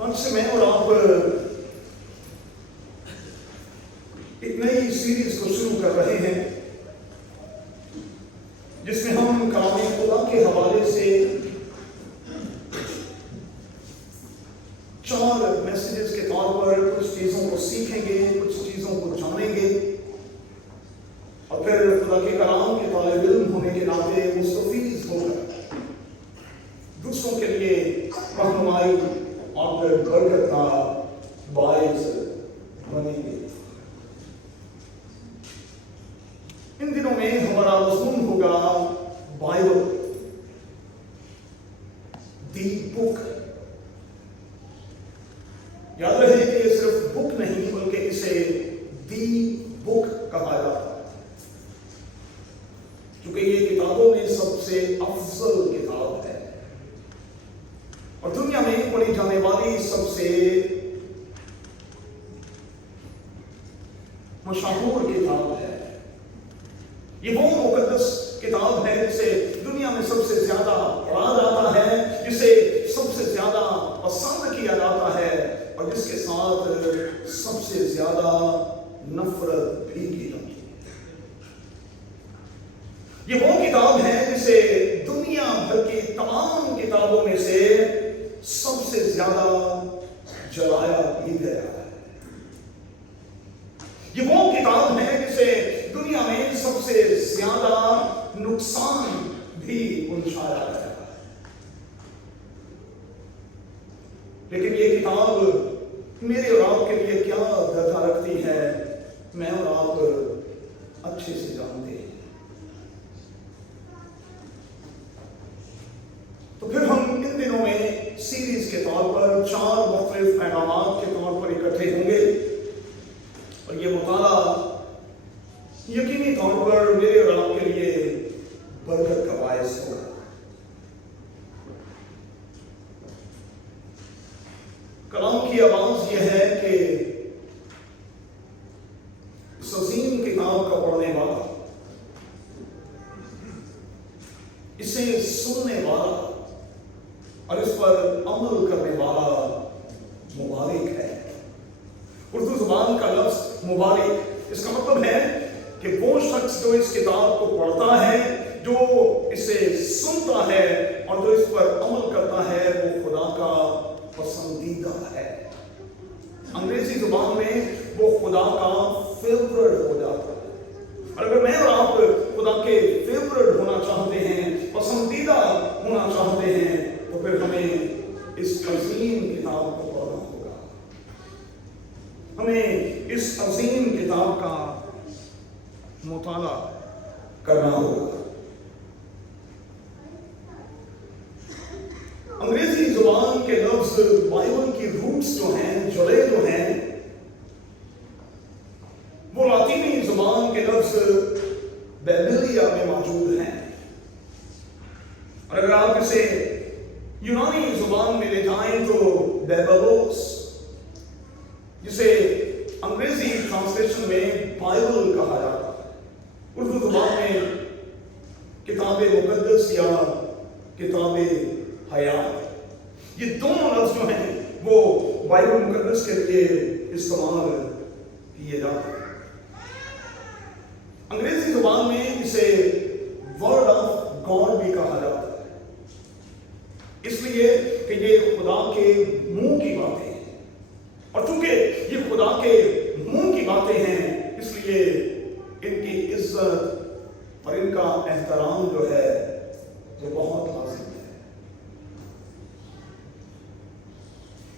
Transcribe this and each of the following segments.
آج سے میں اور آپ ایک نئی سیریز کو شروع کر رہے ہیں جس میں ہم کلام خدا کے حوالے سے 4 میسیجز کے طور پر کچھ چیزوں کو سیکھیں گے، کچھ چیزوں کو جانیں گے، اور پھر خدا کے کلام کے طالب علم ہونے کے ناطے مستفیض ہو کر دوسروں کے لیے رہنمائی اور پھر برکت کا باعث بنیں گے۔ ان دنوں میں ہمارا مضمون ہوگا بائبل، دی بک۔ یاد رہے کہ یہ صرف بک نہیں بلکہ اسے دی بک کہا جاتا ہے، کیونکہ یہ کتابوں میں سب سے افضل کتاب ہے اور دنیا میں پڑھی جانے والی سب سے مشہور کتاب ہے۔ یہ وہ مقدس کتاب ہے جسے دنیا میں سب سے زیادہ پڑھا جاتا ہے، جسے سب سے زیادہ پسند کیا جاتا ہے اور جس کے ساتھ سب سے زیادہ نفرت بھی کی جاتی ہے۔ یہ وہ کتاب ہے جسے دنیا بھر کی تمام کتابوں میں سے سب سے زیادہ جلایا بھی گیا ہے۔ یہ وہ کتاب ہے جسے دنیا میں سب سے زیادہ نقصان بھی پہنچایا گیا ہے۔ لیکن یہ کتاب میرے اور آپ کے لیے کیا درجہ رکھتی ہے، میں اور آپ اچھے سے جانتے ہیں۔ تو پھر ہم ان دنوں میں سیریز کے طور پر 4 مختلف پیغامات کے طور پر اکٹھے ہوں گے، اور یہ مطالعہ یقینی طور پر میرے اور آپ کے لیے برکت کا باعث ہوگا۔ کلام کی آواز یہ ہے کہ اس عظیم کتاب کا پڑھنے والا، اسے سننے والا اور اس پر عمل کرنے والا مبارک ہے۔ اردو زبان کا لفظ مبارک، اس کا مطلب ہے کہ وہ شخص جو اس کتاب کو پڑھتا ہے، جو اسے سنتا ہے اور جو اس پر عمل کرتا ہے، وہ خدا کا پسندیدہ ہے۔ انگریزی زبان میں وہ خدا کا فیورٹ ہو جاتا ہے۔ اور اگر میں اور آپ خدا کے فیورٹ ہونا چاہتے ہیں، پسندیدہ ہونا چاہتے ہیں، تو پھر ہمیں اس عظیم کتاب کو پڑھنا ہوگا، ہمیں اس عظیم کتاب کا مطالعہ کرنا ہوگا۔ انگریزی زبان کے لفظ بائبل کی روٹس جو ہیں، جڑیں جو ہیں، وہ لاطینی زبان کے لفظ بیبلیا میں موجود ہیں، اور اگر آپ اسے یونانی زبان میں لے جائیں تو بیبلوس، جسے انگریزی ٹرانسلیشن میں بائبل کہا جاتا ہے۔ اردو زبان میں کتاب مقدس یا کتاب حیات، یہ دونوں لفظ جو ہیں وہ بائبل مقدس کے لیے استعمال کیے جاتے ہیں۔ انگریزی زبان میں اسے ورڈ آف گاڈ بھی کہا جاتا ہے، اس لیے کہ یہ خدا کے منہ کی باتیں ہیں، اور چونکہ یہ خدا کے منہ کی باتیں ہیں، اس لیے ان کی عزت اور ان کا احترام جو ہے وہ بہت لازم ہے۔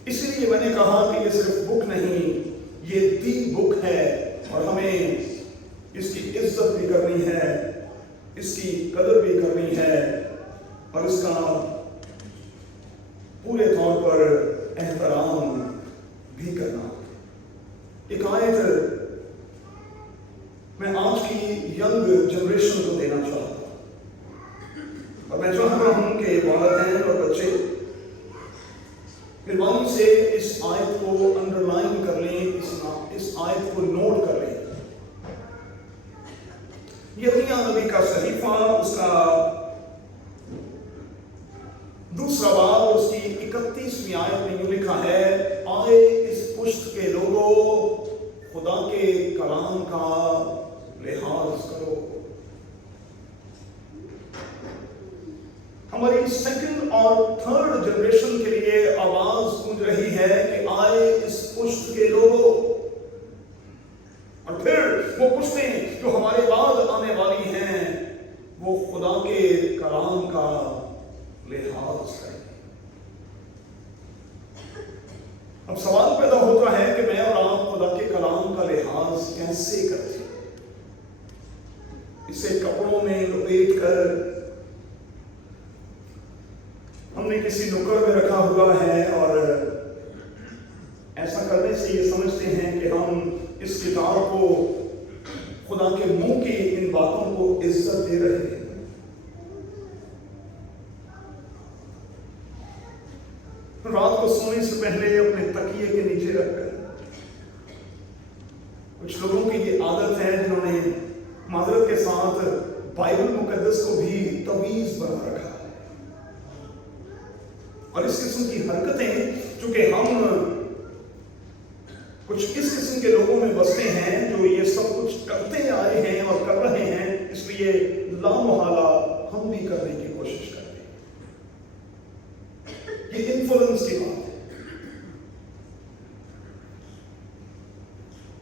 اسی لیے میں نے کہا کہ یہ صرف بک نہیں، یہ دی بک ہے، اور ہمیں اس کی عزت بھی کرنی ہے، اس کی قدر بھی کرنی ہے، اور اس کا پورے طور پر احترام بھی کرنا۔ ایک آیت میں آج کی ینگ جنریشن کو دینا چاہتا ہوں، اور میں چاہتا ہوں کہ والدین اور بچے مہربانی سے اس آیت کو انڈر لائن کر لیں، اس آیت کو نوٹ کر لیں۔ یرمیا نبی کا صحیفہ، اس کا 2 باب، اس کی 31 31वीं आयत में यूं लिखा है, आए इस पुष्ट के लोगों, खुदा के कलाम का लिहाज करो। हमारी सेकंड और थर्ड जनरेशन के लिए आवाज गूंज रही है कि आए इस पुष्ट के लोगों। और फिर वो पुष्टें जो हमारे बाद आने वाली हैं, वो खुदा के कलाम का लिहाज करें। अब सवाल पैदा होता है कि मैं और आप खुदा के कलाम का लिहाज कैसे करते हैं? इसे कपड़ों में लपेट कर हमने किसी नुक्कड़ में रखा हुआ है और ऐसा करने से ये समझते हैं कि हम इस किताब को, खुदा के मुंह की इन बातों को इज्जत दे रहे हैं। रात को सोने से पहले अपने तकिए के नीचे रखकर, कुछ लोगों की ये आदत है जिन्होंने माजरत के साथ बाइबल मुकद्दस को भी तवीज बना रखा है। और इस किस्म की हरकतें, चूंकि हम कुछ इस किस्म के लोगों में बसते हैं जो ये सब कुछ करते आए हैं और कर रहे हैं, इसलिए लामोहला हम भी करने की कोशिश करते हैं। ये इन्फ्लुएंस की बात है।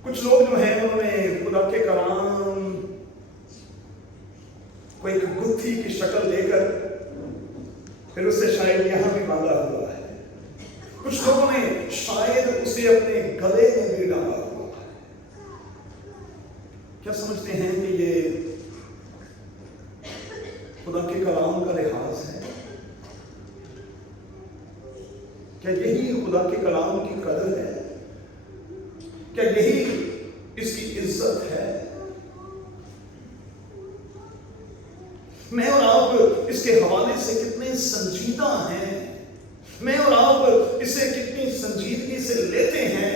कुछ लोग जो हैं उन्होंने खुदा के कलाम को एक गुत्थी की शक्ल देकर फिर उसे शायद यहां भी बांधा हुआ है। कुछ लोगों ने शायद उसे अपने गले में भी डाला हुआ है। क्या समझते हैं कि ये खुदा के कलाम का लिहाज है? क्या यही खुदा के कलाम की कदर है? क्या यही इसकी इज्जत है? मैं और आप इसके हवाले से कितने संजीदा हैं? मैं और आप इसे कितनी संजीदगी से लेते हैं?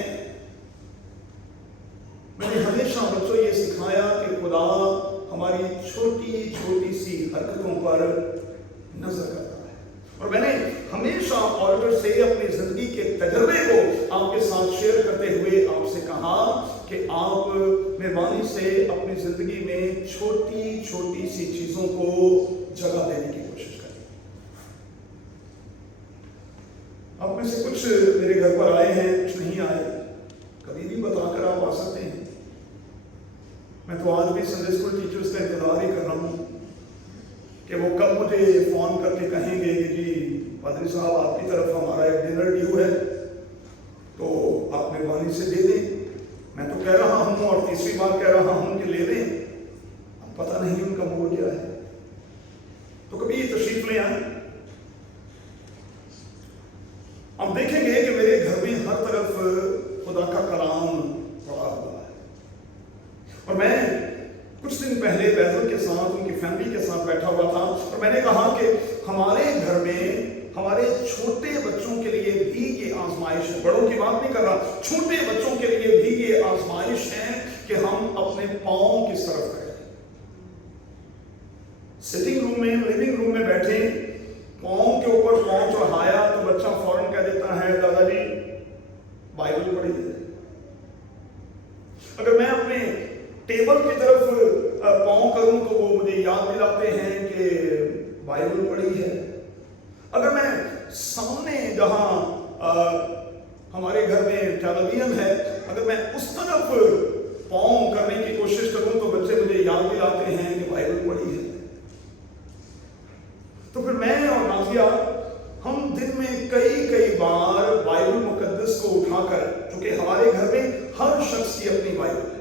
मैंने हमेशा बच्चों ये सिखाया कि खुदा हमारी छोटी छोटी सी हरकतों पर नजर करता है। और मैंने हमेशा ऑल्टर से अपनी जिंदगी के तजर्बे को आपके साथ शेयर करते हुए आपसे कहा कि आप मेहरबानी से अपनी जिंदगी में छोटी छोटी सी चीजों को जगह देने की कोशिश करें। आप में से कुछ मेरे घर पर आए हैं, कुछ नहीं आए, कभी भी बताकर आप आ सकते हैं। मैं तो आज भी संडे स्कूल टीचर्स का इंतजार ही कर रहा हूँ कि वो कब मुझे फोन करके कहेंगे कि जी पादरी साहब आपकी तरफ हमारा एक डिनर ड्यू है, तो आप मेहरबानी से दे दें। मैं तो कह रहा हूँ और तीसरी बार कह रहा हूँ कि ले लें, अब पता नहीं उनका मूड क्या है। तो कभी तशरीफ ले आए। अब देखेंगे कि मेरे घर में हर तरफ खुदा का कलाम पड़ा हुआ है। और मैं कुछ दिन पहले बैतल के साथ, उनकी फैमिली के साथ बैठा हुआ था और मैंने कहा कि हमारे घर में हमारे छोटे बच्चों के लिए भी ये आजमाइश है। बड़ों की बात नहीं कर रहा, छोटे बच्चों के लिए भी ये आजमाइश है कि हम अपने पांव किस तरफ करें। सिटिंग रूम में, लिविंग रूम में बैठे, पांव के ऊपर पांव चढ़ाया तो बच्चा फौरन कह देता है दादाजी बाइबल पढ़ी है। अगर मैं अपने टेबल की तरफ पांव करूं तो वो मुझे याद दिलाते हैं कि बाइबल पढ़ी है। अगर मैं सामने जहां हमारे घर में टेलीविजन है, अगर मैं उस तरफ पांव करने की कोशिश करूं तो बच्चे मुझे याद दिलाते हैं कि बाइबल पढ़ी है। तो फिर मैं और नाजिया हम दिन में कई बार बाइबल मुकद्दस को उठाकर, क्योंकि हमारे घर में हर शख्स की अपनी बाइबल है,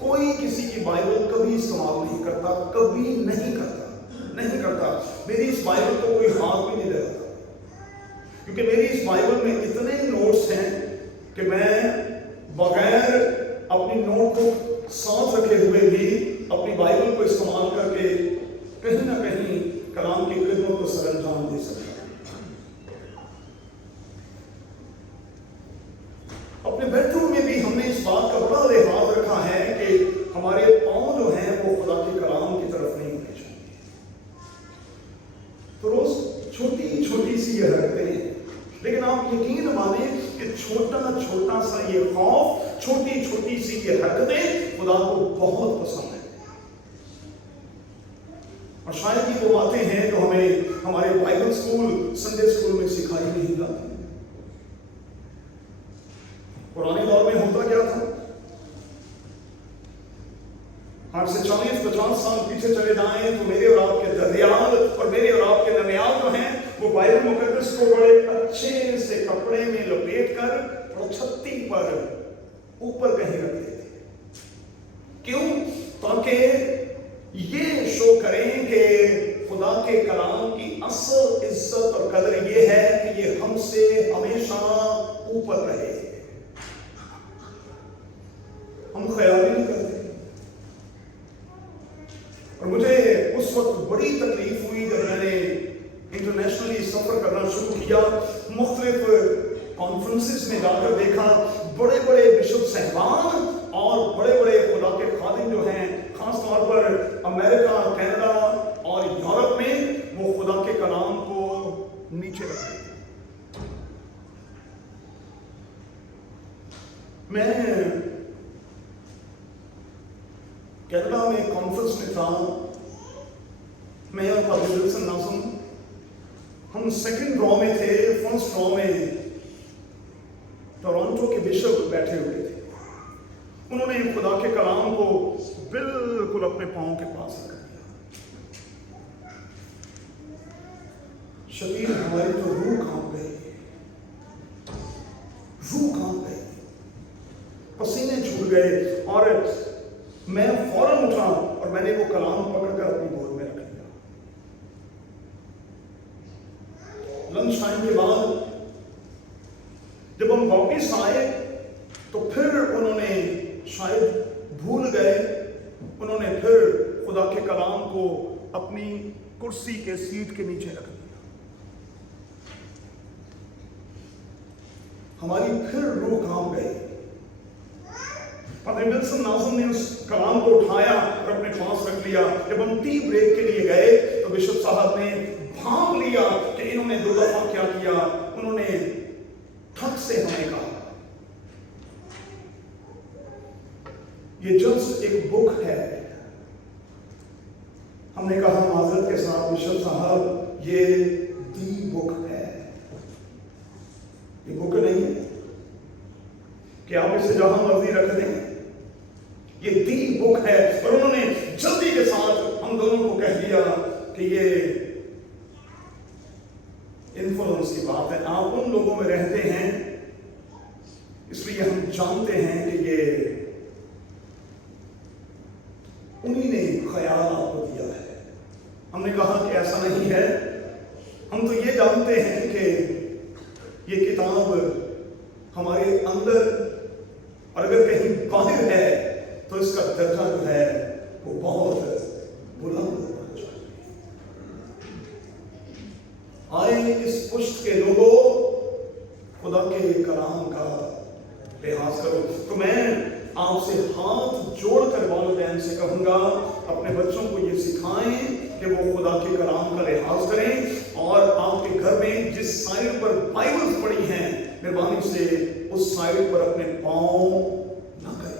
कोई किसी की बाइबल कभी इस्तेमाल नहीं करता, कभी नहीं करता। मेरी इस बाइबल को कोई हाथ भी नहीं लगाता, क्योंकि मेरी इस बाइबल में इतने नोट्स हैं कि मैं बगैर अपनी नोटबुक साथ रखे हुए भी अपनी बाइबल को इस्तेमाल करके कहीं ना कहीं कलाम की खिदमत को सरंजाम दे सकता हूं। अपने बेडरूम में भी हमने इस बात का बड़ा लिहाज रखा है कि हमारे पांव जो हैं वो खुदा के कलाम की तरफ नहीं होने चाहिए। तो रोज छोटी छोटी सी ये हरकतें लेकिन आप यकीन माने कि छोटा छोटा सा ये खौफ, छोटी छोटी सी ये हरकतें खुदा को बहुत पसंद है। और शायद ये वो बातें हैं जो हमें हमारे बाइबल स्कूल, संडे स्कूल में सिखाई नहीं जाती। पुराने दौर में होता क्या था? आज से 40-50 साल पीछे चले जाएं तो मेरे और आपके दरियाल और मेरे और आपके ननियाल जो हैं वो बाइबल मुकद्दस को बड़े अच्छे से कपड़े में लपेट कर छत्ती पर ऊपर कहीं रखते थे। क्यों? ताकि ये शो करें कि खुदा के कलाम की असल इज्जत और कदर ये है कि ये हमसे हमेशा ऊपर रहे। हम ख्याल ही नहीं करते। और मुझे उस वक्त बड़ी तकलीफ हुई जब मैंने इंटरनेशनली सफर करना शुरू किया, मुख्तलिफ कॉन्फ्रेंसेस में जाकर देखा, बड़े बड़े बिशप साहबान और बड़े बड़े खुदा के खादिम जो हैं, खास तौर पर अमेरिका, कनाडा और यूरोप में, वो खुदा के कलाम को नीचे रखते थे। मैं कनाडा में कॉन्फ्रेंस में था, मैं और पादरी विल्सन नाज़म, हम सेकंड रॉ में थे। फर्स्ट रॉ में टोरंटो के बिशप बैठे हुए थे। उन्होंने खुदा के कलाम को बिल्कुल अपने पांव के पास रख दिया। शरीर हमारी तो रूह कांप गई, रूह कांप गई, पसीने छूट गए और मैं फौरन उठा और मैंने वो कलाम पकड़कर अपनी गोद में रख लिया। लंच टाइम के बाद जब हम वापिस आए तो फिर उन्होंने शायद भूल गए, उन्होंने फिर खुदा के कलाम को अपनी कुर्सी के सीट के नीचे रख दिया। हमारी फिर रूह कांप गई। पादरी विल्सन नाज़म ने उस कलाम को उठाया और अपने पास रख लिया। जब हम टी ब्रेक के लिए गए तो बिशप साहब ने भांप लिया कि इन्होंने 2 दफा क्या किया। उन्होंने ठग से हमें कहा, ये जस्ट एक बुक है। हमने कहा माजरत के साथ बिशप साहब, ये दी बुक है, ये बुक नहीं है कि आप इसे जहां मर्जी रख दें। ये दी बुक है। और उन्होंने जल्दी के साथ हम दोनों को कह दिया कि ये इन्फ्लुएंस की बात है, आप उन लोगों में रहते हैं इसलिए हम जानते हैं कि ये उन्हीं ने ख्याल आपको दिया है। हमने कहा कि ऐसा नहीं है, हम तो ये जानते हैं कि ये किताब हमारे अंदर और अगर कहीं बाहर है तो इसका दर्जा जो है वो बहुत बुलंद होना चाहिए। आए इस पुष्ट के लोगों, खुदा के कलाम का लिहाज करो। तो मैं आपसे हाथ जोड़कर वालिदैन से कहूंगा, अपने बच्चों को ये सिखाएं कि वो खुदा के कलाम का लिहाज करें और आपके घर में जिस साइड पर बाइबल पड़ी हैं, मेहरबानी से उस साइड पर अपने पांव ना करें।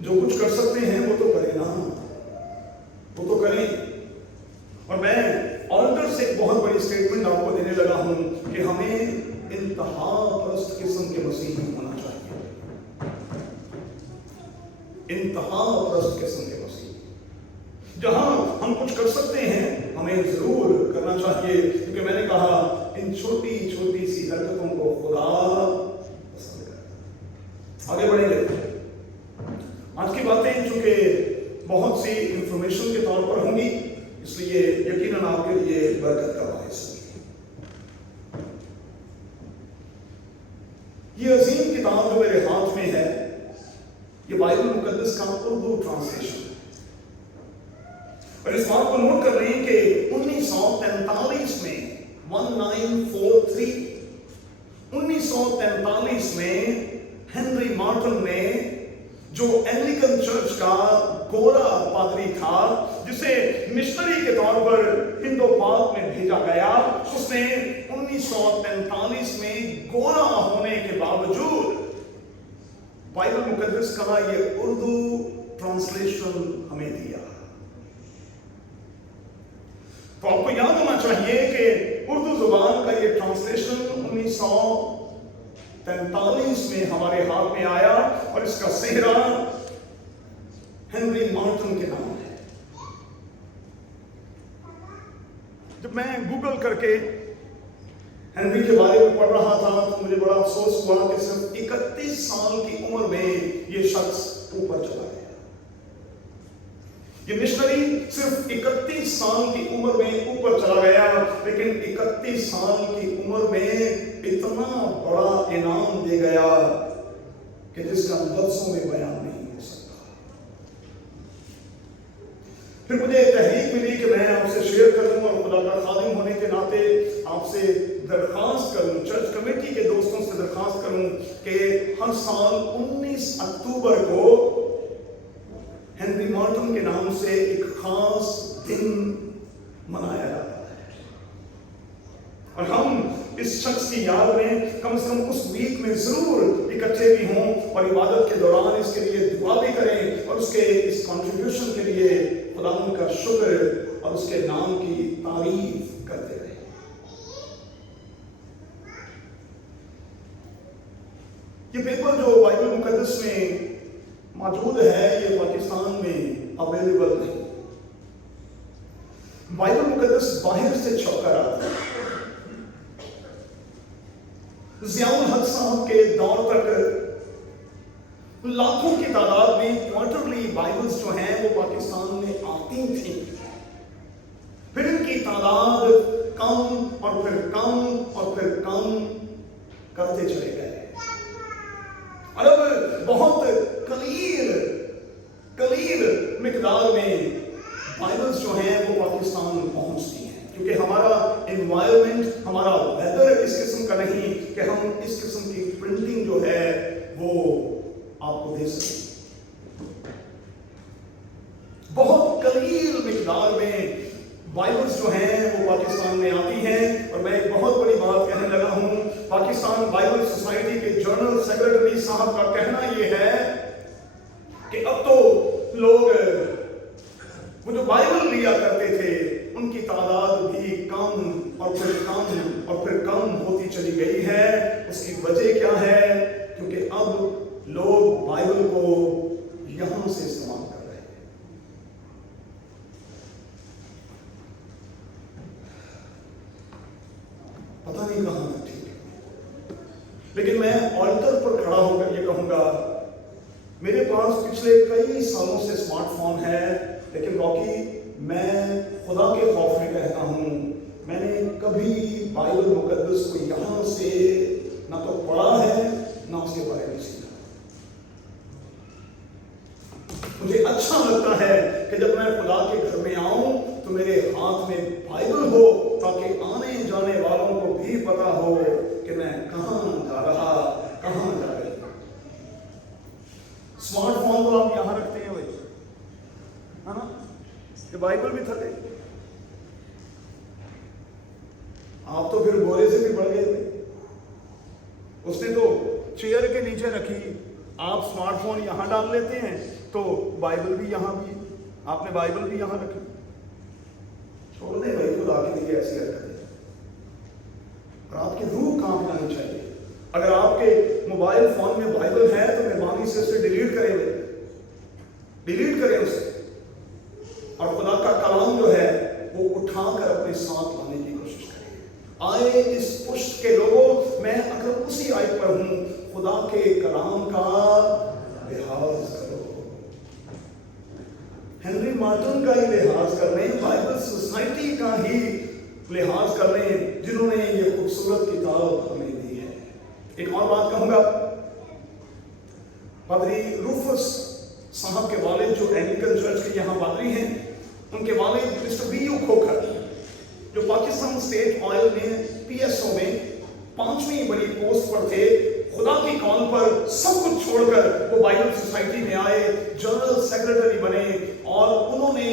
जो कुछ कर सकते हैं वो तो करें ना, वो तो करें। और मैं ऑल्टर से एक बहुत बड़ी स्टेटमेंट आपको देने लगा हूं कि हमें इंतहा परस्त किस्म के मसीही होना चाहिए। इंतहा परस्त किस्म के मसीही, जहां हम कुछ कर सकते हैं हमें जरूर करना चाहिए, क्योंकि मैंने कहा इन छोटी छोटी सी हरकतों को खुदा पसंद करता है। आगे बढ़ेंगे। आज की बातें चूंकि बहुत सी इंफॉर्मेशन के तौर पर होंगी, इसलिए यकीनन आपके लिए बरकत का बायस होगी। ये अजीम किताब जो मेरे हाथ में है, ये बाइबल मुकद्दस का उर्दू ट्रांसलेशन है। और इस बात को नोट कर लें कि 1943 में 1943 में हेनरी मार्टिन ने जो एंग्लिकन चर्च का गोरा पादरी था, जिसे मिशनरी के तौर पर हिंदू पाक में भेजा गया, उसने 1943 में गोरा होने के बावजूद बाइबल मुकद्दस का ये उर्दू ट्रांसलेशन हमें दिया। तो आपको याद होना चाहिए कि उर्दू जुबान का ये ट्रांसलेशन 1943 में हमारे हाथ में आया और इसका सेहरा हेनरी मार्टन के नाम है। जब मैं गूगल करके हेनरी के बारे में पढ़ रहा था तो मुझे बड़ा अफसोस हुआ कि सिर्फ 31 साल की उम्र में ये शख्स ऊपर चला गया। ये मिशनरी सिर्फ 31 साल की उम्र में ऊपर चला गया, लेकिन 31 साल की उम्र में इतना बड़ा इनाम दे गया कि जिसका लफ्जों में बयान नहीं हो सकता। फिर मुझे तहरीक मिली कि मैं आपसे शेयर करूं और खुदा का खादिम होने के नाते आपसे दरखास्त करूं, चर्च कमेटी के दोस्तों से दरखास्त करूं कि हर साल 19 अक्टूबर को हेनरी मार्टन के नाम से एक खास दिन मनाया जाता है और हम इस शख्स की याद में कम से कम उस वीक में जरूर इकट्ठे भी हों और इबादत के दौरान इसके लिए दुआ भी करें और उसके इस कंट्रीब्यूशन के लिए खुदा का शुक्र और उसके नाम की तारीफ करते रहे। ये पेपर जो बाइबल मुकद्दस में मौजूद है, ये पाकिस्तान में अवेलेबल नहीं। बाइबल मुकद्दस बाहर से छप कर आता है। ज़ियाउल हक साहब के दौर तक लाखों की तादाद में क्वार्टरली बाइबल्स जो हैं वो पाकिस्तान में आती थी। फिर इनकी तादाद कम और फिर कम और फिर कम करते चले गए और अब बहुत कलील मिकदार में बाइबल्स जो हैं वो पाकिस्तान पहुंचती हैं, क्योंकि हमारा एनवायरनमेंट, हमारा वेदर इस किस्म का नहीं कि हम इस किस्म की प्रिंटिंग जो है वो आपको दे सकें। बहुत कलील मिकदार में बाइबल्स जो हैं वो पाकिस्तान में आती हैं और मैं एक बहुत बड़ी बात कहने लगा हूं। पाकिस्तान बाइबल सोसाइटी के जनरल सेक्रेटरी साहब का कहना यह है कि अब तो लोग वो जो बाइबल लिया करते थे उनकी तादाद भी कम और फिर कम और फिर कम होती चली गई है। उसकी वजह क्या है? क्योंकि अब लोग बाइबल को यहां से इस्तेमाल कर रहे हैं। पता नहीं कहां तक ठीक है, लेकिन मैं ऑल्टर पर खड़ा होकर ये कहूंगा, मेरे पास पिछले कई सालों से स्मार्टफोन है, लेकिन रॉकी मैं खुदा के खौफ में कहता हूं, मैंने कभी बाइबल मुकद्दस को यहां से ना तो पढ़ा है ना उसके बारे में सीखा। मुझे अच्छा लगता है कि जब मैं खुदा के घर में आऊं तो मेरे हाथ में बाइबल हो, ताकि आने जाने वालों को भी पता हो कि मैं कहां जा रहा, कहां जा रही। स्मार्टफोन तो आप यहां रखते हैं भाई, है ना? ये बाइबल भी थले, आप तो फिर गोरे से भी बढ़ गए थे। उसने तो चेयर के नीचे रखी, आप स्मार्टफोन यहां डाल लेते हैं तो बाइबल भी यहां भी, आपने बाइबल भी यहां रखी। छोड़ दे भाई खुदा के लिए ऐसी हरकतें, और आपकी रूह काम लानी चाहिए। अगर आपके मोबाइल फोन में बाइबल है तो मेहरबानी से उसे डिलीट करें उसे, और खुदा का कलाम जो है वो उठाकर अपने साथ लाने की कोशिश करें। आए इस पुष्ट के लोगों, मैं अगर उसी आयत पर हूं, खुदा के कलाम का लिहाज करो। हेनरी मार्टन का ही लिहाज कर रहे हैं, बाइबल सोसाइटी का ही लिहाज कर रहे हैं, जिन्होंने ये खूबसूरत किताब हमें दी है। एक और बात कहूंगा, पादरी रूफस साहब के वालिद जो एंग्लिकन चर्च के यहाँ पादरी हैं, उनके वालिद मिस्टर बी.यू. खोखर, जो पाकिस्तान स्टेट ऑयल में PSO में 5वीं बड़ी पोस्ट पर थे, खुदा की कॉल पर सब कुछ छोड़कर वो बाइबल सोसाइटी में आए, जनरल सेक्रेटरी बने और उन्होंने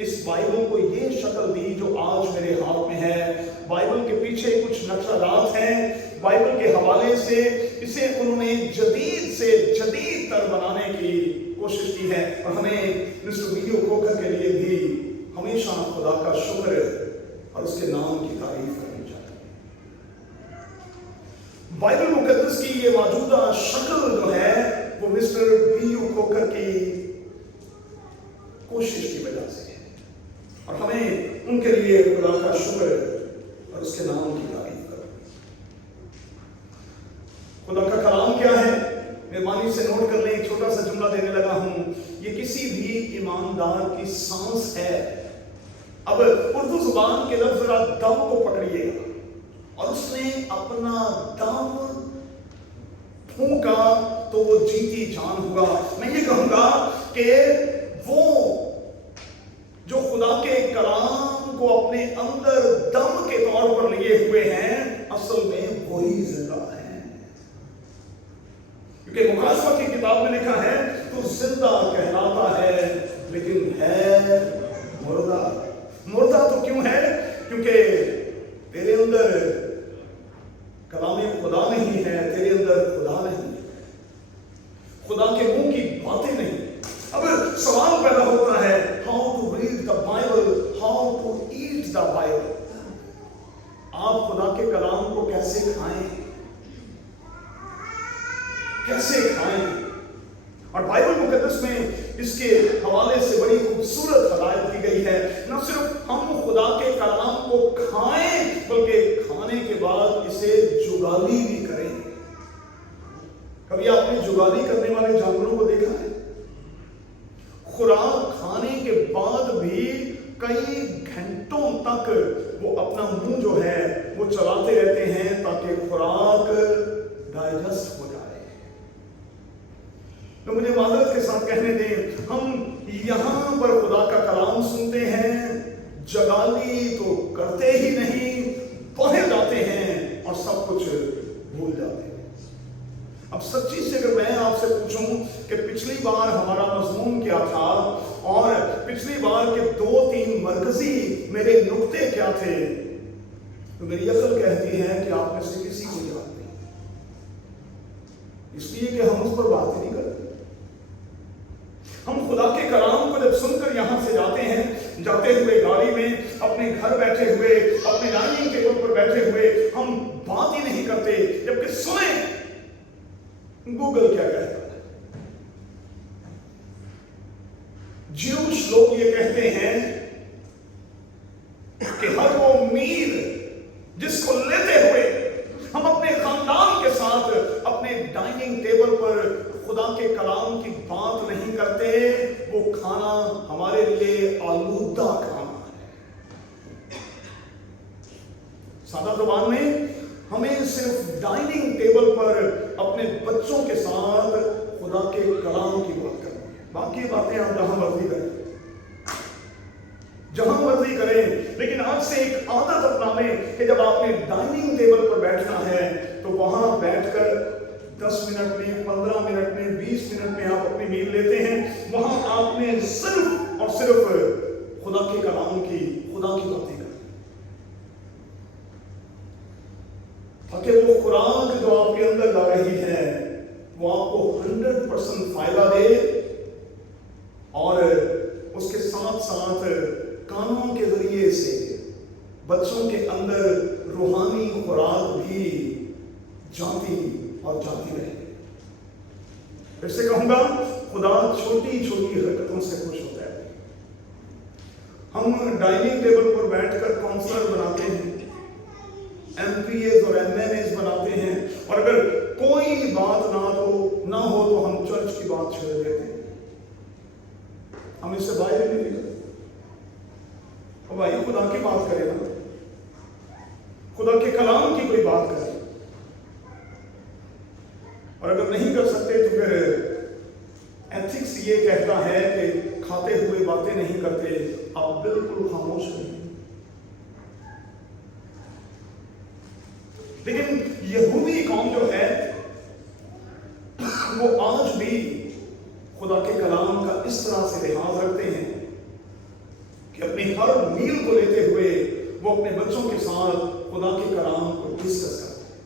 इस बाइबल को ये शक्ल दी जो आज मेरे हाथ में है। बाइबल के पीछे कुछ नक्शा हैं, बाइबल के हवाले से इसे उन्होंने जदीद से जदीद तर बनाने की कोशिश की है। और हमें मिस्टर वीडियो खोकर के लिए भी हमेशा खुदा का शुक्र और उसके नाम की तारीफ करनी चाहिए। बाइबल मुकद्दस की ये मौजूदा शक्ल जो है वो मिस्टर वीडियो खोकर की कोशिश की वजह से है और हमें उनके लिए खुदा का शुक्र और उसके नाम की तारीफ करनी। खुदा का कलाम क्या है? मेहरबानी से नोट कर लें, एक छोटा सा जुमला देने लगा हूं। ये किसी भी ईमानदार की सांस है। अब उर्दू जुबान के लफ्ज जरा दम को पकड़िएगा और उसने अपना दम फूंका तो वो जीती जान हुआ। मैं ये कहूंगा कि वो जो खुदा के कलाम को अपने अंदर दम के तौर पर लिए हुए हैं, असल में वही जिंदा है। क्योंकि मुकाशवा की किताब में लिखा है तो जिंदा कहलाता है लेकिन है मुर्दा। मुर्दा तो क्यों है? क्योंकि तेरे अंदर कलामे खुदा नहीं है, तेरे अंदर खुदा नहीं, खुदा के मुंह की बातें नहीं। अब सवाल पैदा होता है, how to read the Bible, how to eat the Bible. आप खुदा के कलाम को कैसे खाएं, कैसे खाएं? और बाइबल मुकद्दस में इसके हवाले से बड़ी खूबसूरत हदायत की गई है। न सिर्फ हम खुदा के कलाम को खाएं बल्कि खाने के बाद इसे जुगाली भी करें। कभी आपने जुगाली करने वाले जानवरों को देखा है? खुराक खाने के बाद भी कई घंटों तक वो अपना मुंह जो है वो चलाते रहते हैं ताकि खुराक डाइजेस्ट हो जाए। तो मुझे माजरत के साथ कहने दें, हम यहां पर खुदा का कलाम सुनते हैं, जगाली तो करते ही नहीं, बाहर जाते हैं और सब कुछ भूल जाते हैं। अब सच्ची से अगर मैं आपसे पूछूं कि पिछली बार हमारा मजमून क्या था और पिछली बार के 2-3 मरकजी मेरे नुक्ते क्या थे, तो मेरी अकल कहती है कि आप में से किसी को याद नहीं, इसलिए कि हम उस पर बात ही नहीं करते। हम खुदा के कलाम को जब सुनकर यहां से जाते हैं, जाते हुए गाड़ी में, अपने घर बैठे हुए, अपने डाइनिंग टेबल पर बैठे हुए, हम बात ही नहीं करते, जबकि सुने गूगल क्या कहता है। ज्यूश लोग ये कहते हैं कि हर वो मील जिसको लेते हुए हम अपने खानदान के साथ अपने डाइनिंग टेबल पर खुदा के कलाम की बात नहीं करते, वो खाना हमारे लिए आलूदा खाना है। सादा जुबान में हमें सिर्फ डाइनिंग टेबल पर अपने बच्चों के साथ खुदा के कलाम की बात करनी है। बाकी बातें आप जहां मर्जी करें, जहां मर्जी करें, लेकिन आज से एक आदत अपनाएं कि जब आपने डाइनिंग टेबल पर बैठना है तो वहां बैठकर 10 मिनट में, 15 मिनट में, 20 मिनट में आप अपनी मील लेते हैं। वहां आपने सिर्फ और सिर्फ खुदा के कलाम की, खुदा की बातें करनी, ताकि वो खुराक जो आपके अंदर जा रही है वो आपको 100% फायदा दे और उसके साथ साथ कानों के जरिए से बच्चों के अंदर रूहानी खुराक भी जाती और जाती रहे। फिर से कहूंगा, खुदा छोटी छोटी हरकतों से खुश होता है। हम डाइनिंग टेबल पर बैठकर काउंसलर बनाते हैं, एमपीएस और एमएनएस बनाते हैं, और अगर कोई बात ना हो तो हम चर्च की बात छेड़ देते हैं। हम इससे बाहर नहीं निकलते। अब भाई खुदा की बात करें ना, खुदा के कलाम की कोई बात करें, और अगर नहीं कर सकते तो फिर एथिक्स ये कहता है कि खाते हुए बातें नहीं करते, आप बिल्कुल खामोश रहिए। लेकिन यहूदी कौम जो है साथ खुदा के कलाम को डिस्कस करते हैं।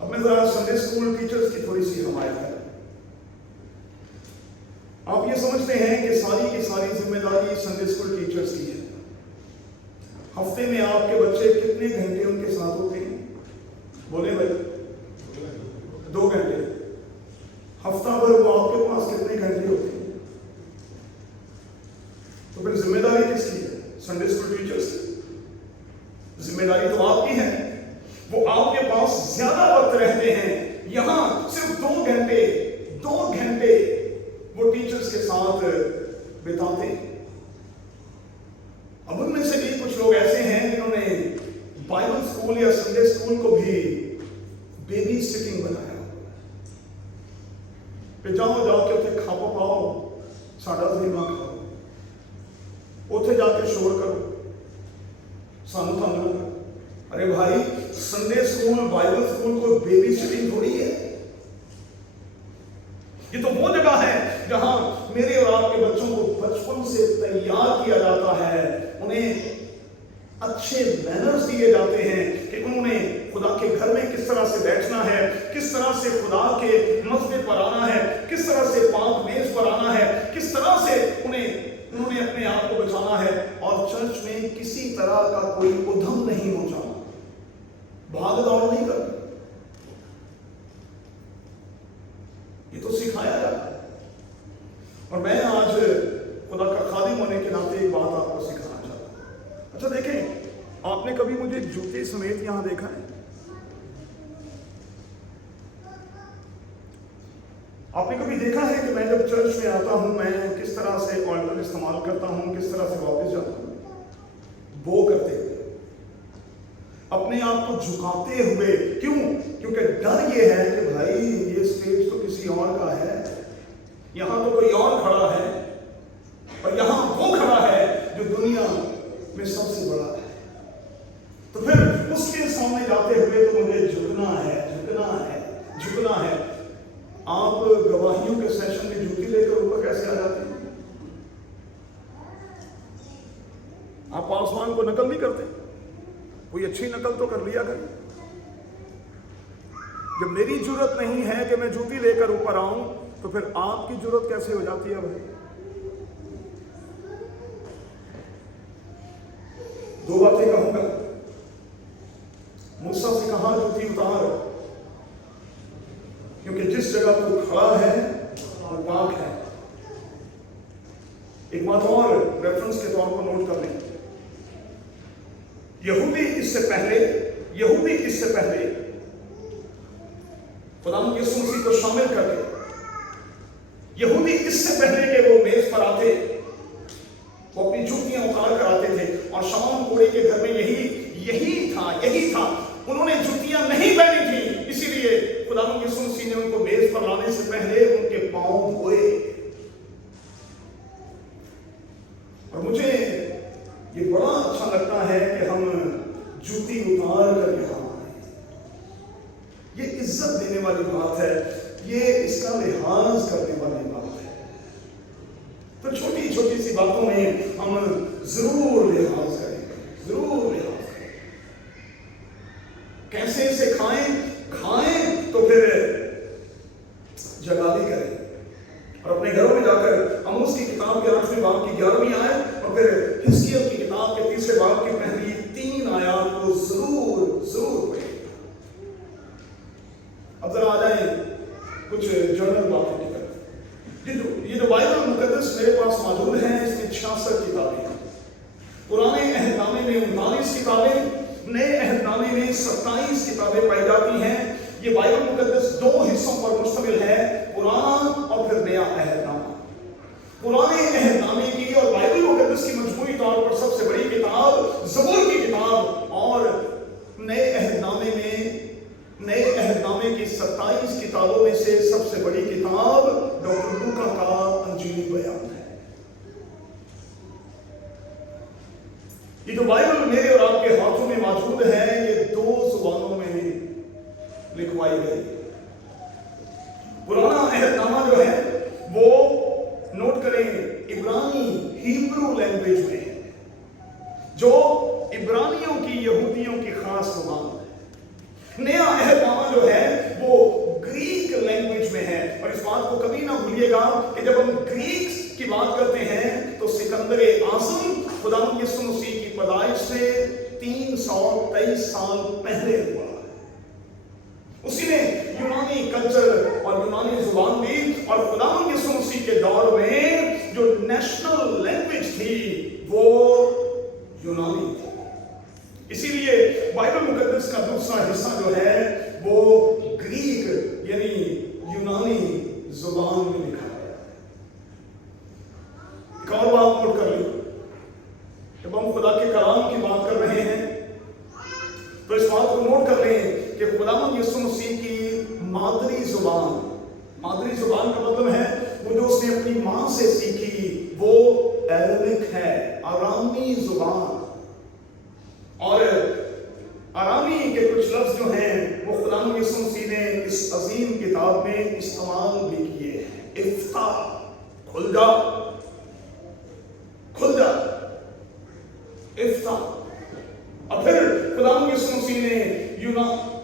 अब मैं जरा संडे स्कूल टीचर्स की थोड़ी सी हमायत है। आप ये समझते हैं कि सारी की सारी जिम्मेदारी संडे स्कूल टीचर्स की है। हफ्ते में आपके बच्चे कितने घंटे उनके साथ होते हैं? बोले भाई 2 घंटे। हफ्ता भर वो आपके पास कितने घंटे होते हैं? तो फिर जिम्मेदारी किसकी है? संडे स्कूल टीचर्स की। जिम्मेदारी तो आपकी है। वो आपके पास ज्यादा वक्त रहते हैं। यहां सिर्फ 2 घंटे वो टीचर्स के साथ बिताते हैं। अब उनमें से भी कुछ लोग ऐसे हैं जिन्होंने बाइबल स्कूल या संडे स्कूल को भी बेबी सिटिंग बनाया। जाओ जाके उसे खाओ पाओ, साडा जीमा खाओ, उसे जाके शोर करो, सानू तंग ना करो। अरे भाई, संडे स्कूल बाइबल स्कूल को बेबी सिटिंग थोड़ी है। ये तो वो जगह है जहां मेरे और आपके बच्चों को बचपन से तैयार किया जाता है। उन्हें अच्छे मैनर्स दिए जाते हैं कि उन्होंने खुदा के घर में किस तरह से बैठना है, किस तरह से खुदा के मस्जिद पर आना है, किस तरह से पाक मेज पर आना है, किस तरह से उन्होंने अपने आप को बचाना है और चर्च में किसी तरह का कोई उद्यम नहीं मचाना, भाग दौड़ नहीं करना। ये तो सिखाया जाता है। और मैं आज खुदा का खादिम होने के नाते एक बात आपको सिखाना चाहता हूं। अच्छा देखें, आपने कभी मुझे जूते समेत यहां देखा है? आपने कभी देखा है कि मैं जब चर्च में आता हूं मैं किस तरह से ऑल्टर इस्तेमाल करता हूं, किस तरह से वापस जाता हूं? बो करते हुए, अपने आप को झुकाते हुए। क्यों? क्योंकि डर ये है कि भाई ये स्टेज तो किसी और का है, यहां तो कोई और खड़ा है और यहां वो खड़ा है जो दुनिया में सबसे बड़ा है। तो फिर उसके सामने जाते हुए तो मुझे झुकना है। आप गवाहियों के सेशन में जूती लेकर ऊपर कैसे आ जाते हैं? आप आसमान को नकल नहीं करते? कोई अच्छी नकल तो कर लिया करें। जब मेरी जरूरत नहीं है कि मैं जूती लेकर ऊपर आऊं, तो फिर आपकी जरूरत कैसे हो जाती है भाई? 2 बातें कहूंगा। मूसा से कहा जूती उतार, क्योंकि जिस जगह तू खड़ा है वो पाक है। एक बात और रेफरेंस के तौर पर नोट कर लें। यहूदी इससे पहले खुदावंद यीशु मसीह को शामिल करके, यहूदी इससे पहले कि वो मेज पर आते, वो अपनी जूतियां उतार कर आते थे। और शमौन कोढ़ी के घर में यही था। उन्होंने जूतियां नहीं पहनी थी, इसीलिए खुदावंद यीशु मसीह ने उनको मेज पर लाने से पहले उनके पांव धोए। और मुझे ये बड़ा अच्छा लगता है कि हम जूती उतार कर यहां आए। ये इज्जत देने वाली बात है, ये इसका लिहाज करने वाली बात है। तो छोटी छोटी सी बातों में हम जरूर लिहाज करें। कैसे इसे खाएं तो फिर जगाली करें। और अपने घरों में जाकर आमोस की किताब के 8वें बाब की 11वीं आयत और फिर हिजकिय्याह की किताब के 3रे बाब की पहली 3 आयत को जरूर पढ़ें। अब जरा आ जाए कुछ जर्नल बातों की तरफ। ये जो बाइबल मुकद्दस मेरे पास मौजूद है, इसमें 66 किताबें हैं। पुराने अहदनामे में 39 किताबें, नए अहदनामे में 27 किताबें पाई जाती हैं। ये बाइबल मुकद्दस 2 हिस्सों पर मुश्तमिल है, पुराना और फिर नया अहदनामा। पुराने अहदनामे की और बाइबल मुकद्दस की मजमूई तौर पर सबसे बड़ी किताब ज़बूर की किताब, और नए अहदनामे की 27 किताबों में से सबसे बड़ी किताब डॉक्टर लूका का अंजील बयान है। ये जो बाइबल मेरे और आपके हाथों में मौजूद है, ये 2 ज़ुबानों में लिखवाई गई। पुराना अहदनामा जो है वो नोट करें इब्रानी हिब्रू लैंग्वेज में, जो इब्रानियों की, यहूदियों की खास जुबान है। नया अहदनामा जो है वो ग्रीक लैंग्वेज में है। और इस बात को कभी ना भूलिएगा कि जब हम ग्रीक की बात करते हैं तो सिकंदर आज़म खुदावंद यीशु मसीह की पैदाइश से 323 साल पहले हुआ। उसी ने यूनानी कल्चर और यूनानी जुबान दी, और खुदावंद यीशु मसीह के दौर में जो नेशनल लैंग्वेज थी वो यूनानी थी। इसीलिए बाइबल मुकद्दस का दूसरा हिस्सा जो है वो ग्रीक यानी यूनानी जुबान में लिखा है। एक और बात नोट कर ली, जब हम खुदा के कलाम की बात कर रहे हैं तो इस बात को नोट कर लें कि खुदावंद यीशु मसीह की मादरी जुबान का मतलब है वो जो उसने अपनी मां से सीखी वो अरबिक है, अरामी जुबान। और अरामी के कुछ लफ्ज जो हैं वो खुदावंद यीशु मसीह ने इस अजीम किताब में इस्तेमाल भी किए हैं। इफ्ता, खुल जा, इफ्ता। और फिर खुदावंद यीशु मसीह ने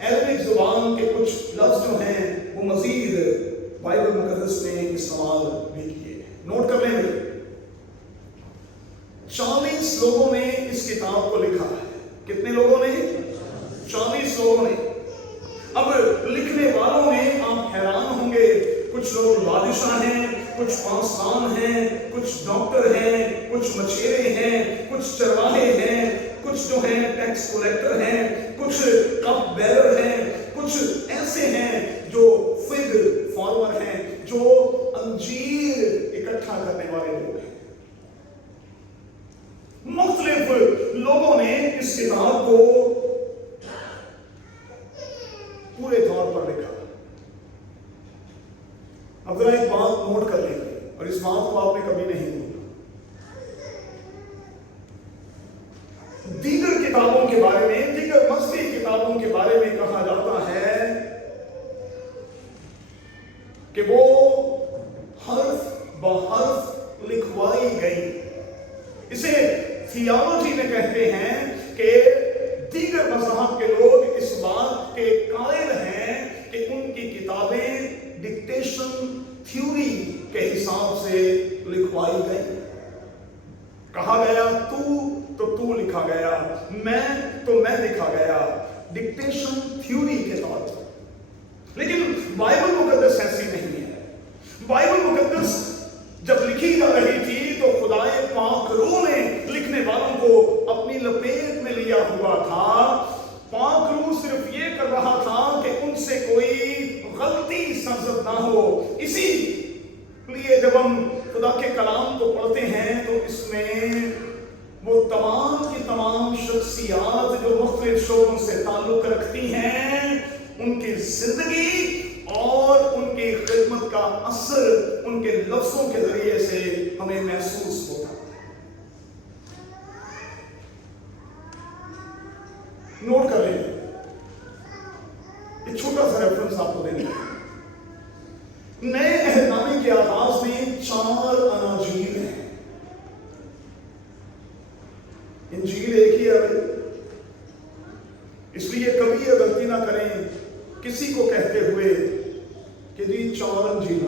अरबिक जुबान के कुछ लफ्ज जो हैं वो मजीद बाइबल मुकद्दस में इस्तेमाल भी किए। नोट कर लेंगे, 40 लोगों ने इस किताब को लिखा है। कितने लोगों ने? 40 लोगों ने। अब लिखने वालों में आप हैरान होंगे, कुछ लोग बादशाह हैं, कुछ पासवान हैं, कुछ डॉक्टर हैं, कुछ मछेरे हैं, कुछ चरवाहे हैं, कुछ जो हैं टैक्स कलेक्टर हैं, कुछ कप बेरर हैं, कुछ ऐसे हैं जो फिग फार्मर हैं, जो अंजीर इकट्ठा करने वाले लोग हैं। मुख्तलिफ लोगों ने इस किताब को पूरे तौर पर लिखा। अब जरा एक बात नोट कर लेंगे, और इस बात को आपने कभी नहीं भूला। दीगर किताबों के बारे में, दीगर मज़हबी किताबों के बारे में कहा जाता है कि वो हर्फ बहर्फ लिखवाई गई। इसे थियोलॉजी में कहते हैं कि दीगर मज़हब के लोग इस बात के कायल हैं कि उनकी किताबें डिक्टेशन थ्योरी के हिसाब से लिखवाई गई। कहा गया तू तो तू लिखा गया, मैं तो मैं लिखा गया, डिक्टेशन थ्योरी के तौर पर। लेकिन बाइबल मुकद्दस ऐसी नहीं है। बाइबल मुकद्दस जब लिखी जा रही थी तो खुदाए पाक रूह ने लिखने वालों को अपनी लपेट में लिया हुआ था। पाक रूह सिर्फ ये कर रहा था कि उनसे कोई गलती सरजद ना हो। इसी लिए जब हम खुदा के कलाम को पढ़ते हैं तो इसमें वो तमाम की तमाम शख्सियात जो मुख्तलिफ शोबों से ताल्लुक रखती हैं, उनकी जिंदगी और उनकी खिदमत का असर उनके लफ्जों के जरिए से हमें महसूस होता है। नोट कर लेंगे, एक छोटा सा रेफरेंस आपको देंगे। नए अहदनामे के आगाज में 4 अनाजील हैं। इंजील एक ही है, इसलिए कभी यह गलती ना करें किसी को कहते हुए कि जी 4 अंजील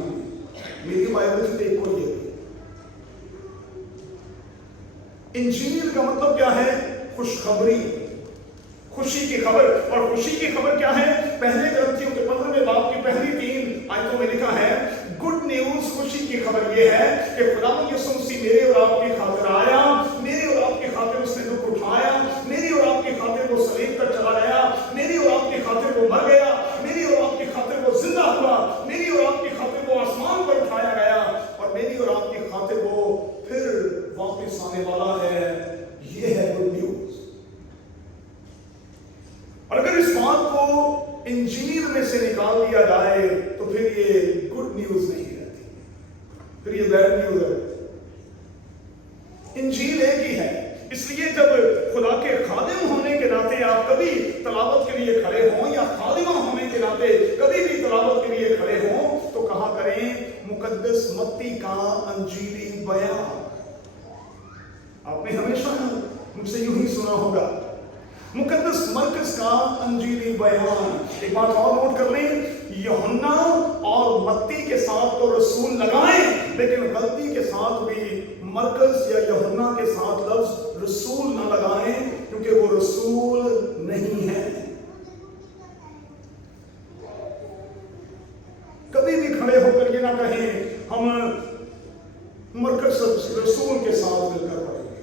मेरी बाइबल से एक कोई है। इंजील का मतलब क्या है? खुशखबरी, खुशी की खबर। और खुशी की खबर क्या है? पहले ग्रंथियों के 15वें बाब की पहली 3 आयतों में लिखा है, गुड न्यूज, खुशी की खबर यह है कि खुदावंद यीशु मसीह मेरे और आपकी खातिर आया, मेरे और आपकी खातिर उसने दुख उठाया, मेरी और आपकी खातिर वो सलीब पर चला गया, मेरी और आपकी खातिर वो मर गया, मेरी और आपकी खातिर वो जिंदा हुआ, मेरी और आपकी खातिर वो आसमान पर उठाया गया, और मेरी और आपकी खातिर वो फिर वापस आने वाला है। ये है गुड न्यूज। और अगर इस बात को इंजील में से निकाल दिया जाए तो फिर ये गुड न्यूज नहीं रहती, फिर ये बैड न्यूज है। इंजील एक ही है। इसलिए जब खुदा के खादिम होने के नाते आप कभी तलावत के लिए खड़े हों या खादिमा होने के नाते कभी भी तलावत के लिए खड़े हों तो कहा करें मुकद्दस मत्ती का अंजीली बयान। आपने हमेशा मुझसे यूं ही सुना होगा, मुकद्दस मरकज का अंजीरी बयान। एक बात और नोट कर लें, यूहन्ना और मत्ती के साथ तो रसूल लगाएं, लेकिन गलती के साथ भी मरकज या यूहन्ना के साथ लफ्ज रसूल ना लगाएं, क्योंकि वो रसूल नहीं है। कभी भी खड़े होकर ये ना कहें हम मरकज रसूल के साथ मिलकर पढ़ेंगे।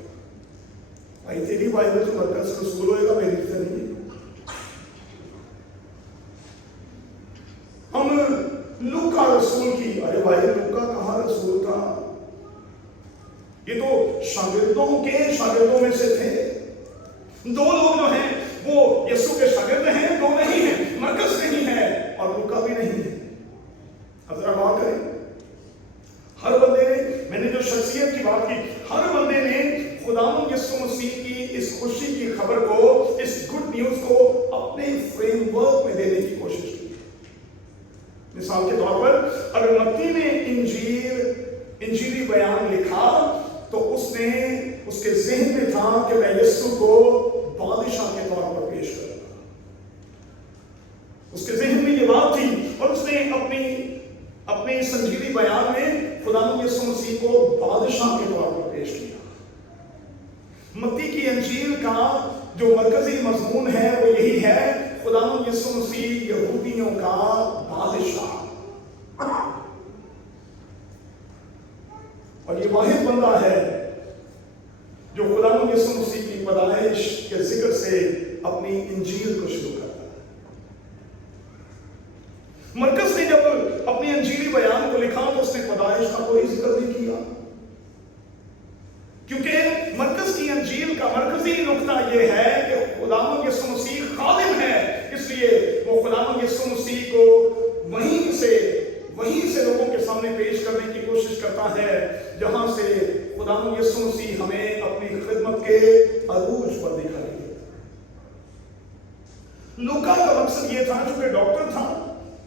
भाई तेरी बाइबल तो मरकज रसूल होएगा, मेरी तो नहीं। हम लूका रसूल की, अरे भाई लूका कहाँ रसूल था? ये तो शागिर्दों के शागिर्दों में से थे। दो लोग जो हैं वो यीशु के शागिर्द हैं, दो नहीं हैं, मरकज नहीं है और लूका भी नहीं है। अब जरा गौर करें, हर बंदे ने, मैंने जो शख्सियत की बात की, हर बंदे ने खुदावंद यीशु मसीह की इस खुशी की खबर को, इस गुड न्यूज को अपने फ्रेमवर्क में देने की कोशिश की। मिसाल के तौर पर अगर मत्ती ने इंजीली बयान लिखा तो उसने, उसके जहन में था कि मैं यीशु को बादशाह के तौर पर पेश करूंगा। उसके जहन में ये बात थी और उसने अपने इस इंजीली बयान में खुदावंद यीशु मसीह को बादशाह के तौर पर पेश किया। मत्ती की इंजील का जो मरकजी मजमून है वो यही है, खुदावंद यीशु मसीह यहूदियों का बादशाह। और ये वाहिद बंदा है जो खुदावंद यीशु मसीह की पैदाइश के जिक्र से अपनी इंजील को शुरू करता है। मरकज ने जब अपनी इंजीली बयान को लिखा तो उसने पैदाइश का कोई जिक्र नहीं किया, क्योंकि मरकज की इंजील का मरकजी नुक्ता यह है कि खुदावंद यीशु मसीह खादिम है, इसलिए वो खुदावंद यीशु मसीह को वहीं से लोगों के सामने पेश करने की कोशिश करता है जहां से खुदावंद यीशु मसीह हमें अपनी खिदमत के अरूज पर दिखाई देता। लूका का मकसद यह था, चूंकि डॉक्टर था,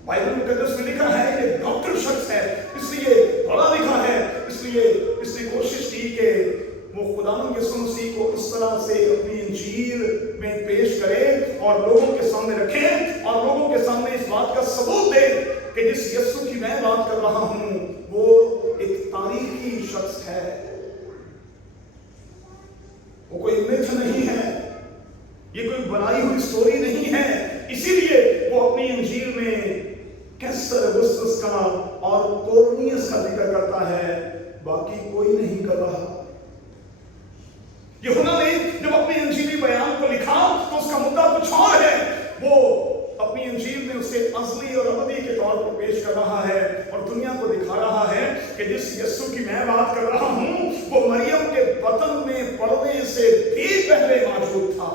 बाइबल मुकद्दस में लिखा है कि डॉक्टर शख्स है, इसलिए पढ़ा लिखा है, इसलिए इसने कोशिश की कि वो खुदावंद यीशु मसीह को इस तरह से अपनी इंजील में पेश करे और लोगों के सामने रखे और लोगों के सामने इस बात का सबूत दे कि जिस यीशु की मैं बात कर रहा हूं वो एक तारीखी शख्स है, वो कोई मिथ नहीं है, ये कोई बनाई हुई स्टोरी नहीं है। इसीलिए वो अपनी इंजील में कैसर अगुस्तस का और कोर्नियस का जिक्र करता है, बाकी कोई नहीं कर रहा। यूहन्ना ने जब अपनी इंजीली बयान को लिखा तो उसका मुद्दा कुछ और है। वो अपनी इंजील में उसे असली और अबदी के तौर पर पेश कर रहा है और दुनिया को दिखा रहा है कि जिस यीशु की मैं बात कर रहा हूं वो मरियम के बतन में पड़ने से भी पहले मौजूद था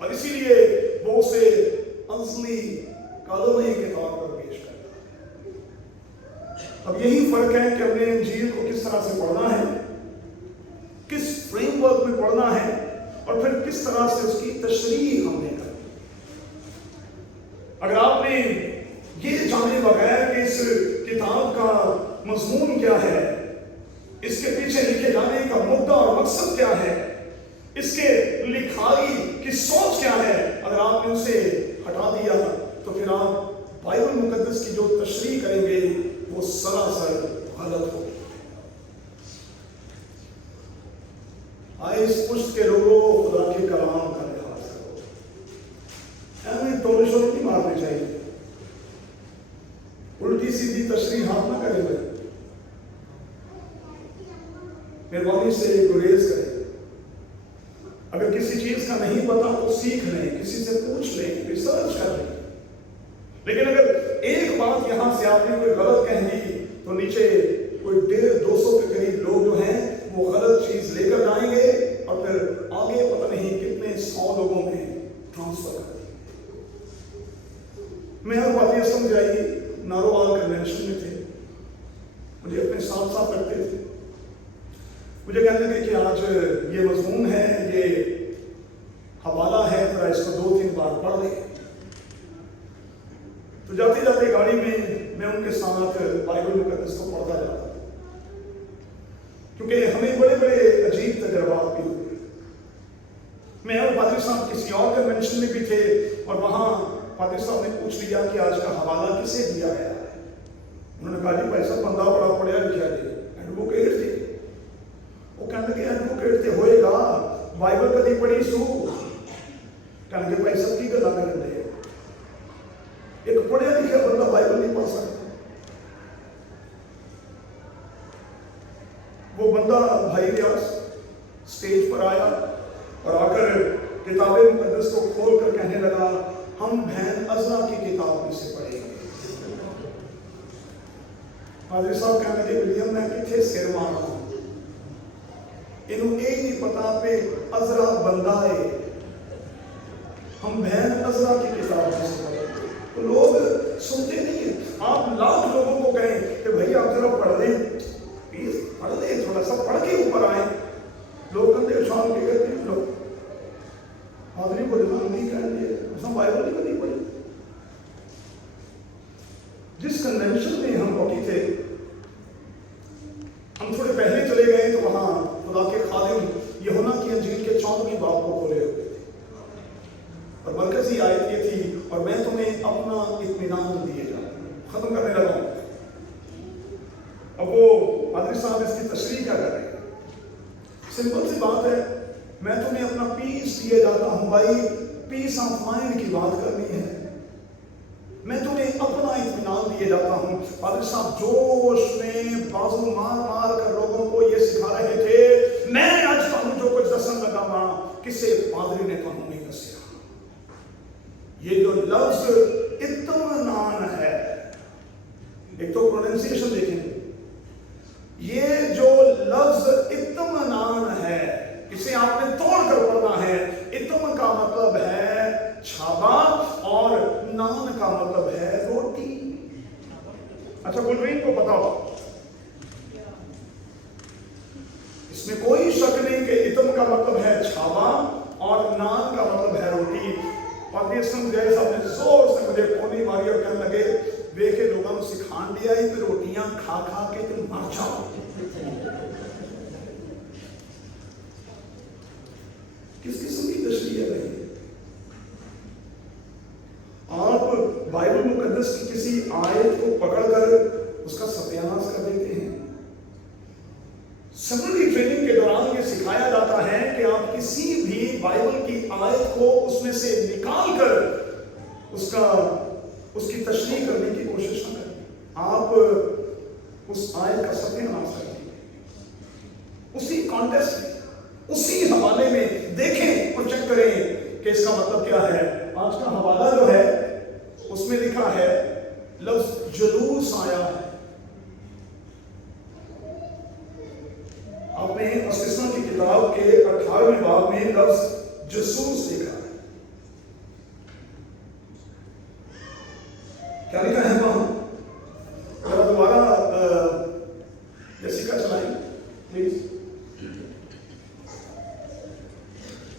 और इसीलिए वो उसे असली कलमे के तौर पर पेश करता है। अब यही फर्क है कि हमने इंजील को किस तरह से पढ़ना है, किस फ्रेमवर्क में पढ़ना है और फिर किस तरह से उसकी तशरीह हमने करनी। अगर आपने ये जाने बगैर कि इस किताब का मजमून क्या है, इसके पीछे लिखे जाने का मुद्दा और मकसद क्या है, इसके लिखाई की सोच क्या है, अगर आपने उसे हटा दिया तो फिर आप बाइबल मुकद्दस की जो तशरीह करेंगे वो सरासर गलत होगी। आए इस पुष्ट के लोगों खुदा के कलाम का लिहाज करो, हमें टोले शोले नहीं मारने चाहिए, उल्टी सीधी तशरीह हाथ ना करें, मेहरबानी से गुरेज करें। अगर किसी चीज का नहीं पता तो सीख लें, किसी से पूछ लें, रिसर्च कर लें। लेकिन अगर एक बात यहां से आपने कोई गलत कह दी तो नीचे कोई 150-200 के करीब लोग जो हैं वो गलत चीज लेकर जाएंगे और फिर आगे पता नहीं कितने 100 लोगों में ट्रांसफर कर देंगे। मैं हर बात ये समझ आई, नारोवाल कन्वेंशन में थे, मुझे अपने साथ साथ रखते थे, मुझे कहने लगे कि आज میں اور پادری صاحب کسی اور کنونشن میں بھی تھے اور وہاں پادری صاحب نے پوچھ لیا کہ آج کا حوالہ کسے دیا گیا ہے. انہوں نے کہا جی بھائی صاحب بندہ بڑا پڑھیا لکھا جی ایڈوکیٹ تھے. وہ کہنے لگے ایڈوکیٹ تے ہوئے گا بائبل کدی پڑھی سو. کہنے لگے بھائی صاحب کی گلا کرن دے ایک پڑھیا لکھا بندہ بائبل نہیں پڑھ سکتا. وہ بندہ بھائی ریاض اسٹیج پر آیا اور آ کر کتاب مقدس کو کھول کر کہنے لگا ہم بہن عزرا کی کتاب میں سے پڑھیں گے. پادری صاحب کہنے لگے ولیم میں کتنے سر مارا ہوں انہوں یہ نہیں پتا پہ عزرا بندہ ہے. ہم بہن عزرا کی کتاب میں سے پڑھیں گے. تو لوگ سنتے نہیں ہیں. آپ لاکھ لوگوں کو کہیں کہ بھائی آپ ذرا پڑھ لیں پلیز پڑھ لیں تھوڑا سا پڑھ کے اوپر آئیں. لوگ کہتے شام کے کہتے ہیں لوگ پادری کو جناب نہیں کہیں گے ہم بائبل نہیں کبھی پڑھی. جس کنونشن میں ہم روکی تھے ہم تھوڑے پہلے چلے گئے تو وہاں خدا کے خادم یوحنا کی انجیل کے 14ویں باب کو کھولے ہوئے تھے اور مرکزی آیت یہ تھی اور میں تمہیں اپنا اطمینان دیے جا رہا ہوں. ختم کرنے لگا ہوں. اب وہ پادری صاحب اس کی تشریح کیا کر رہے ہیں. سمپل سی بات ہے میں تمہیں اپنا پیس دیے جاتا ہوں. بھائی پیس آف مائنڈ کی بات کرنی ہے. میں تمہیں اپنا اطمینان دیے جاتا ہوں. پادری صاحب جوش میں بازو مار مار کر لوگوں کو یہ سکھا رہے تھے. میں آج تمہیں جو کچھ دسن لگا ماں کسے پادری نے تمہیں نہیں دسیا. یہ جو لفظ اطمینان ہے ایک تو پروننسیشن دیکھیں گے. یہ جو لفظ اطمینان ہے اسے آپ نے توڑ کر پڑھنا ہے. اطمینان کا مطلب ہے چھابا اور نان کا مطلب ہے روٹی. اچھا گلرین کو پتا ہو اس میں کوئی شک نہیں کہ اطم کا مطلب ہے چھابا اور نان کا مطلب ہے روٹی. اور یہ سمجھائے صاحب نے زور سے مجھے پونی ماری اور کہنے لگے ویکھے لوگوں نے سکھان دیا ہی تو روٹیاں کھا کھا کے تم مر جاؤ. کس قسم کی تشریح ہے بھائی. آپ بائبل مقدس کی کسی آیت کو پکڑ کر اس کا ستیاناش کر دیتے ہیں. سیمنری ٹریننگ کے دوران یہ سکھایا جاتا ہے کہ آپ کسی بھی بائبل کی آیت کو اس میں سے نکال کر اس کی تشریح کرنے کی کوشش نہ کریں. آپ اس آیت کا ستیاناش کریں. اسی کانٹیکسٹ میں اسی حوالے میں دیکھیں اور چیک کریں کہ اس کا مطلب کیا ہے. آج کا حوالہ جو ہے اس میں لکھا ہے لفظ جلوس آیا ہے. آپ نے استثنا کی کتاب کے 18ویں باب میں لفظ جسوس لکھا ہے. کیا لکھا ہے وہاں؟ ذرا دوبارہ جیسیکا چلائیں پلیز.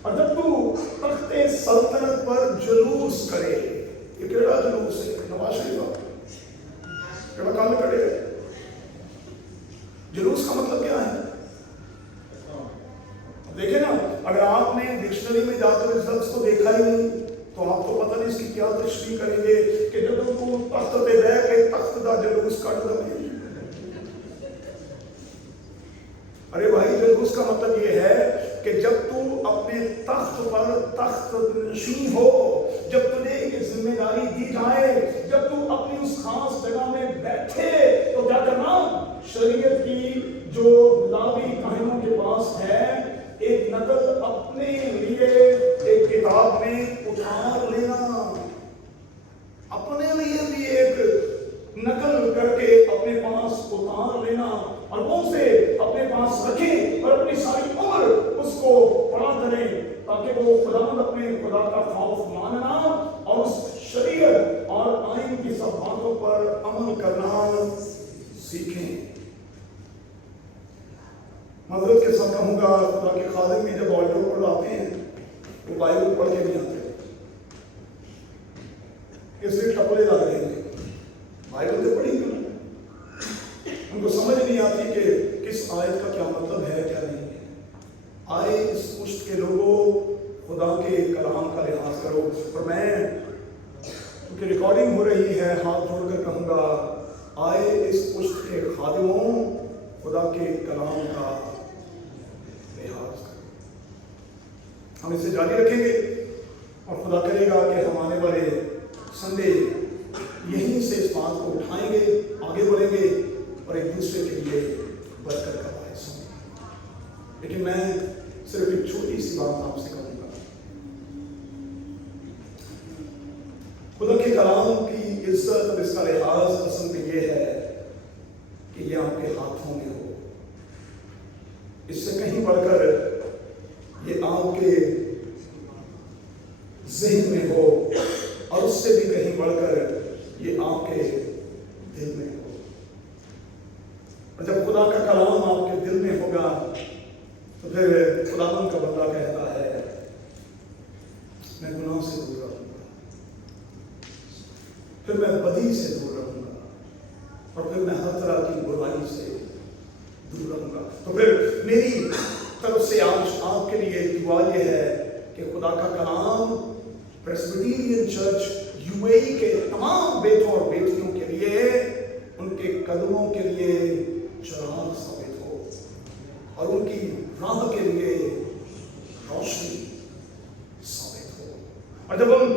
اور جب تو تخت سلطنت پر جلوس کرے. یہ کیڑا جلوس ہے؟ نواز شریف کیڑا کام کرے. جلوس کا مطلب کیا ہے دیکھیں نا. اگر آپ نے ڈکشنری میں جا کر اس لفظ کو دیکھا ہی نہیں تو آپ کو پتہ نہیں اس کی کیا تشریح کریں گے کہ جب تو تخت پہ بیٹھ کے تخت دا جلوس کٹ دے. ارے بھائی جلوس کا مطلب یہ ہے کہ جب تو اپنے تخت پر تخت نشین ہو, جب تجھے یہ ذمہ داری دی جائے, جب تو اپنی اس خاص جگہ میں بیٹھے تو کیا کرنا. شریعت کی جو لاوی کاہنوں کے پاس ہے ایک نقل اپنے لیے ایک کتاب میں اتار لینا. اپنے لیے بھی ایک نقل کر کے اپنے پاس اتار لینا اور وہ اسے اپنے پاس رکھیں اور اپنی ساری عمر اس کو پڑھا کریں تاکہ وہ خداوند اپنے خدا کا خوف ماننا اور اس شریعت اور آئین کی سب باتوں پر عمل کرنا سیکھیں. معذرت کے ساتھ کہوں گا خدا کے خادم بھی جب آڈیو پر آتے ہیں وہ بائبل پڑھ کے نہیں آتے. اس لیے ٹپلے لگ رہے ہیں. بائبل تو پڑھی کیوں نہیں. ان کو سمجھ نہیں آتی کہ کس آیت کا کیا مطلب ہے کیا نہیں ہے. آئے اس پشت کے لوگوں, खुदा के कलाम का लिहाज करो। और मैं, क्योंकि रिकॉर्डिंग हो रही है, हाथ जोड़कर कहूँगा, आए इस पुष्प के खादिमों, खुदा के कलाम का लिहाज करो। हम इसे जारी रखेंगे और खुदा करेगा कि हम आने वाले संडे यहीं से इस बात को उठाएंगे, आगे बढ़ेंगे और एक दूसरे के लिए बरकत का बायस होंगे। लेकिन मैं सिर्फ एक छोटी सी बात आपसे कहूँगा, खुदा के कलाम की इज्जत और इसका लिहाज असल में यह है कि यह आपके हाथों में हो। इससे कहीं बढ़कर ये आपके ज़हन में हो और उससे भी कहीं बढ़कर ये आपके दिल में हो। और जब खुदा का कलाम आपके दिल में होगा तो फिर खुदावंद का बंदा कहता है, मैं गुनाह से दूर रहूंगा, फिर मैं बदी से दूर रहूंगा और फिर मैं हर तरह की बुराई से दूर रहूंगा। तो फिर मेरी तरफ से आज आपके लिए दुआ यह है कि खुदा का कलाम प्रेस्बिटेरियन चर्च यूएई के तमाम बेटों और बेटियों के लिए, उनके कदमों के लिए चिराग साबित हो और उनकी राह के लिए रोशनी साबित हो। और जब हम